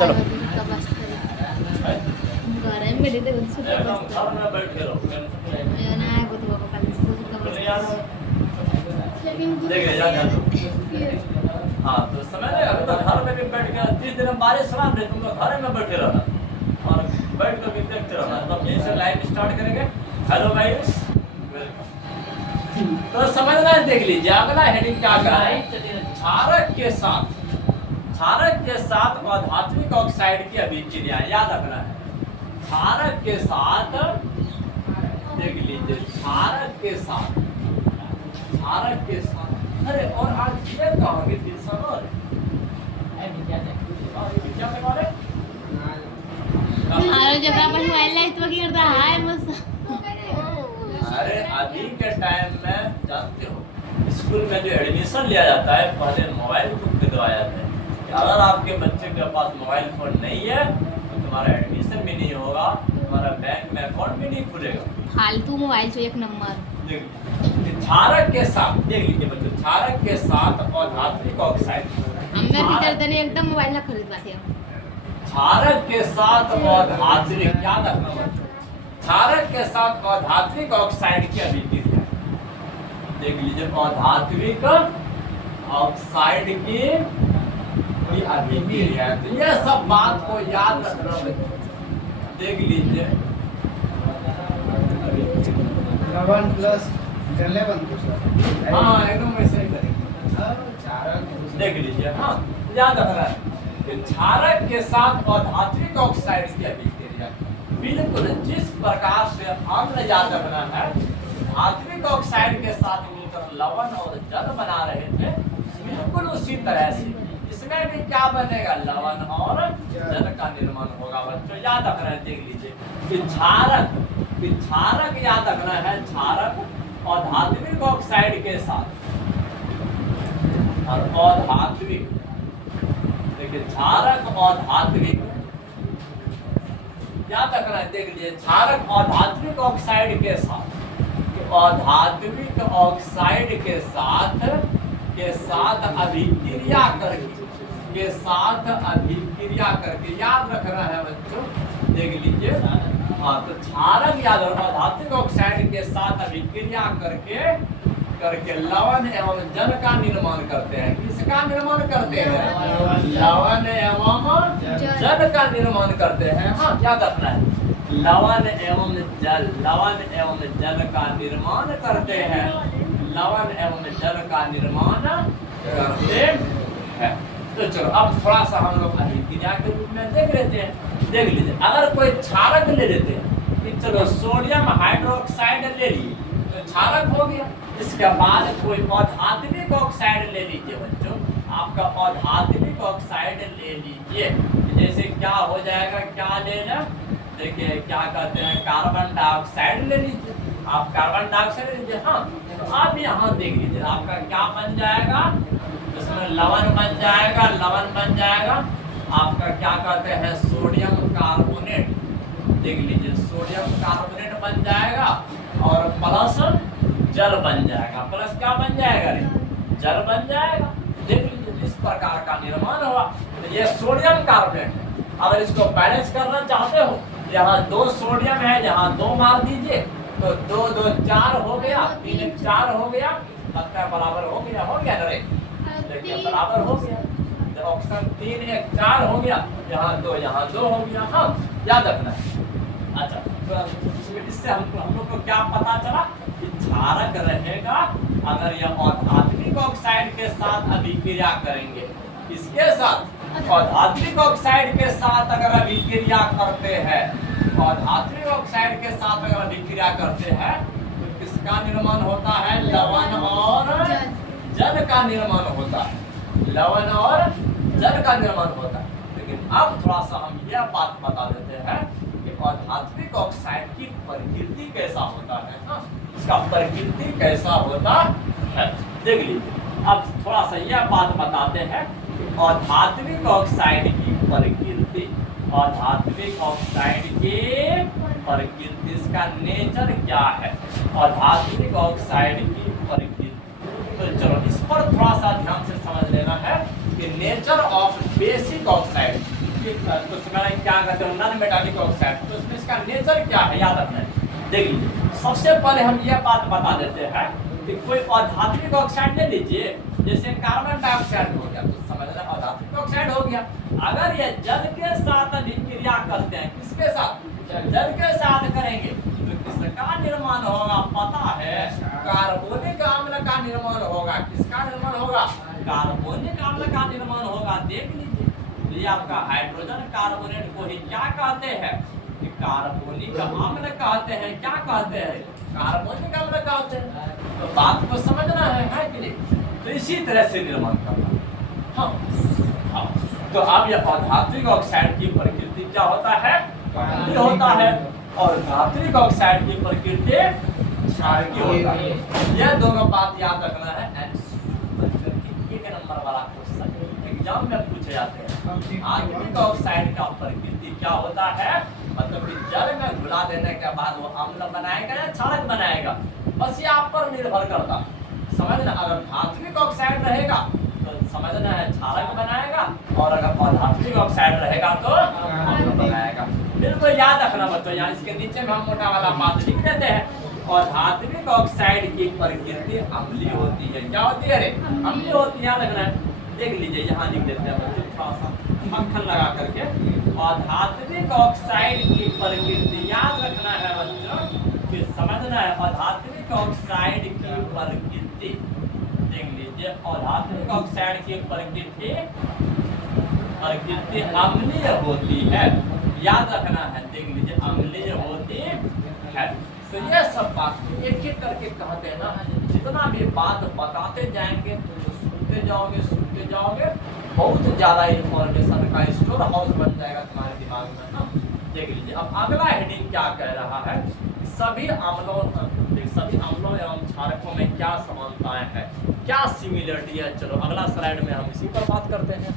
चलो घर में बैठे थे सुबह बस घर में बैठे रहो मैं ना आया तो बाबा कल से सुबह बस लेकिन देखे जा हाँ तो समय नहीं अभी तो घर में भी बैठ के 30 दिन बारिश रहा थे तुम लोग घर में बैठे रहना और बैठ कर भी देखते रहना तो यहीं से लाइव स्टार्ट करेंगे। हेलो गाइस तो समझना है, देख लीजिए अगला हेडिंग क्या करा है, क्षारक के साथ आधात्मिक ऑक्साइड की अभिक्रिया याद रखना है। क्षारक के साथ देख लीजिए क्षारक के साथ अरे और आज ये कहोगे दिन समझ हारो जगह पर मोबाइल है तो क्या करता है बस। अरे अभी के टाइम में जानते हो स्कूल में जो एडमिशन लिया जाता है पहले मोबाइल को खरीदवाया जाता है। अगर आपके बच्चे के पास मोबाइल फोन नहीं है तो तुम्हारा एडमिशन भी नहीं होगा, तुम्हारा बैंक में अकाउंट भी नहीं खुलेगा। फालतू मोबाइल से एक नंबर क्षारक के साथ देख लीजिए बच्चों, क्षारक के साथ आधात्मिक ऑक्साइड हमने टीचर तने एकदम मोबाइल ना खरीदवा थे। क्षारक के साथ आधात्मिक याद रखना बच्चों, क्षारक के साथ आधात्मिक ऑक्साइड की अभिक्रिया देख लीजिए। आधात्मिक ऑक्साइड की कोई अभिक्रिया है तो यह सब बात को याद रखना बच्चों। देख लीजिए लवण प्लस जले बनते सर। हाँ एकदम वैसे ही करेंगे। देख लीजिए हाँ याद रखना है कि क्षारक के साथ आधात्मिक ऑक्साइड की अभिक्रिया बिल्कुल जिस प्रकार से अम्ल याद रखना है धात्विक ऑक्साइड के साथ मिलकर लवण और जल बना रहे थे, बिल्कुल उसी तरह से इसमें भी क्या बनेगा, लवण और जल का निर्माण होगा। बच्चों याद रखना है, देख लीजिए कि क्षारक याद रखना है, क्षारक और धात्विक ऑक्साइड के साथ और अधात्विक देखिए क्षारक और धात्विक याद रखना है। देख लीजिए क्षारक और धात्विक ऑक्साइड के साथ अधात्विक ऑक्साइड के साथ अभिक्रिया करके याद रखना है बच्चों। देख लीजिए हाँ तो क्षारक याद रखना धात्विक ऑक्साइड के साथ अभिक्रिया करके लवण एवं जल का निर्माण करते हैं। किसका निर्माण करते हैं, लवण एवं जल का निर्माण करते हैं। हाँ याद रखना है लवण एवं जल का निर्माण करते हैं, लवण एवं जल का निर्माण करते हैं। तो चलो अब थोड़ा सा हम लोग अभिक्रिया के रूप में देख लेते हैं। देख लीजिए अगर कोई क्षारक ले लेते हैं कि चलो सोडियम हाइड्रोक्साइड ले लिए तो क्षारक हो गया। इसके बाद कोई आधात्मिक ऑक्साइड ले लीजिए बच्चों, आपका आधात्मिक ऑक्साइड ले लीजिए जैसे क्या हो जाएगा, क्या लेना देखिए क्या कहते हैं कार्बन डाइऑक्साइड ले लीजिए। आप कार्बन डाइऑक्साइड लीजिए हाँ तो आप यहाँ देख लीजिए आपका क्या बन जाएगा, इसमें लवण बन जाएगा आपका क्या कहते हैं सोडियम कार्बोनेट। देख लीजिए सोडियम कार्बोनेट बन जाएगा और प्लस जल बन जाएगा, प्लस क्या बन जाएगा रे, जल बन जाएगा। देख लीजिए इस प्रकार का निर्माण हुआ। तो ये सोडियम कार्बोनेट है। अगर इसको बैलेंस करना चाहते हो यहाँ 2 सोडियम है, यहाँ 2 मार दीजिए तो 2 2 4 हो गया, 3 1 4 हो गया, लगता है बराबर हो गया ना रे, देखिए बराबर हो गया। तो ऑप्शन 3 1 4 हो गया, यहाँ 2 हो गया। हाँ याद रखना है। अच्छा तो इससे हम लोग को क्या पता चला कि क्षारक रहेगा अगर यह आधात्मिक ऑक्साइड के साथ अभिक्रिया करेंगे, इसके साथ आधात्मिक ऑक्साइड के साथ अगर अभिक्रिया करते हैं, आधात्मिक ऑक्साइड के साथ अगर अभिक्रिया करते हैं तो किसका निर्माण होता है, लवण और जल का निर्माण होता है, लवण और जल का निर्माण होता है। लेकिन अब थोड़ा सा हम यह बात बता देते हैं कि आधात्मिक ऑक्साइड की प्रकृति कैसा होता है। हाँ इसका प्रकृति कैसा होता है देख लीजिए। अब थोड़ा सा यह बात बताते हैं कि आधात्मिक ऑक्साइड की प्रकृति, आधात्मिक ऑक्साइड की प्रकृति, इसका नेचर क्या है, आधात्मिक ऑक्साइड की प्रकृति। तो चलो इस पर थोड़ा सा ध्यान से समझ लेना है कि नेचर ऑफ बेसिक ऑक्साइड, तो इसमें क्या कहते हैं नॉन मेटालिक ऑक्साइड, तो इसमें इसका नेचर क्या है याद रखना है। देखिए सबसे पहले हम यह बात बता देते हैं कि कोई अधात्विक ऑक्साइड ले लीजिए, जैसे कार्बन डाइऑक्साइड हो गया, तो समझ लें अधात्विक ऑक्साइड हो गया। अगर ये जल के साथ अभिक्रिया करते हैं, किसके साथ, जल के साथ करेंगे, तो किसका निर्माण होगा पता है, कार्बोनिक अम्ल का निर्माण होगा। किसका निर्माण होगा, कार्बोनिक अम्ल का निर्माण होगा। देख लीजिए ये आपका हाइड्रोजन कार्बोनेट को ही क्या कहते हैं, कि कार्बोनिक अम्ल कहते हैं। क्या कहते हैं, कार्बोनिक अम्ल कहते हैं। तो बात को समझना है कि नहीं। तो इसी तरह से निर्माण करना। हाँ तो अब यह धात्विक ऑक्साइड की प्रकृति क्या होता है, अम्लीय होता है, और धात्विक ऑक्साइड की प्रकृति क्षारकीय होता है। यह दोनों बात याद रखना है। एक नंबर वाला क्वेश्चन एग्जाम में पूछे जाते हैं। धात्विक ऑक्साइड का प्रकृति क्या होता है, मतलब कि जल में घुला देने के बाद वो अम्ल बनाएगा या क्षारक बनाएगा, बस ये आप पर निर्भर करता। समझना, अगर धात्विक ऑक्साइड रहेगा तो समझना है क्षारक बनाएगा, और अगर अधात्विक ऑक्साइड रहेगा तो अम्ल बनाएगा। बिल्कुल याद रखना बच्चों। यहाँ इसके नीचे में हम मोटा वाला बात लिख देते हैं। और धात्विक ऑक्साइड की प्रकृति अम्लीय होती है। क्या होती है, अरे अम्लीय होती है, याद रखना है। देख लीजिए यहाँ लिख देते हैं बच्चों, थोड़ा सा मक्खन लगा करके। और धात्विक ऑक्साइड की प्रकृति याद रखना है बच्चों, कि समझना है अधात्विक ऑक्साइड की प्रकृति। देख लीजिए अधात्विक ऑक्साइड की प्रकृति अम्लीय होती है। याद रखना है, देख लीजिए अम्लीय होती है। तो ये सब बात एक एक करके कहते हैं ना, जितना भी बात बताते जाएंगे तो सुनते जाओगे, बहुत ज्यादा इंफॉर्मेशन का स्टोर हाउस बन जाएगा तुम्हारे दिमाग में ना। देख लीजिए अब अगला हेडिंग क्या कह रहा है, सभी अम्लों एवं क्षारकों में क्या समानताएं हैं, क्या सिमिलरिटी है। चलो अगला स्लाइड में हम इसी पर बात करते हैं।